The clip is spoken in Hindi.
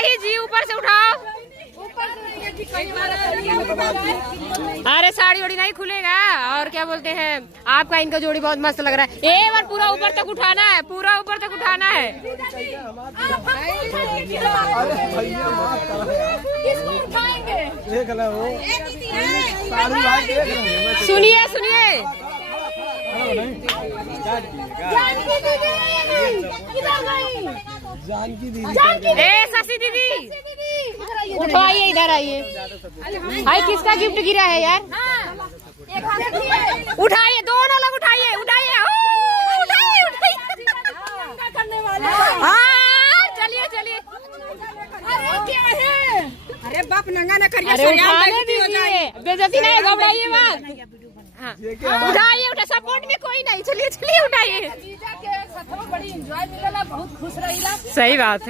नहीं जी, ऊपर से उठाओ। अरे साड़ी वड़ी नहीं खुलेगा। और क्या बोलते हैं, आपका इनका जोड़ी बहुत मस्त लग रहा है। एक बार पूरा ऊपर तक उठाना है, पूरा ऊपर तक उठाना है। सुनिए सुनिए, शशि दीदी उठाइए, इधर आइए। भाई किसका गिफ्ट गिरा है यार? उठाइए, दोनों लोग उठाइए, उठाइए, उठाइए, उठाइए। चलिए चलिए। अरे क्या है? अरे बाप नंगा न करिए, अरे उठाने दीजिए, बेइज्जती नहीं घबराइए मत। हाँ उठाइए, उठा, सपोर्ट में कोई नहीं। चलिए चलिए उठाइए। बड़ी एंजॉय मिलेला, बहुत खुश रहिला। सही बात है।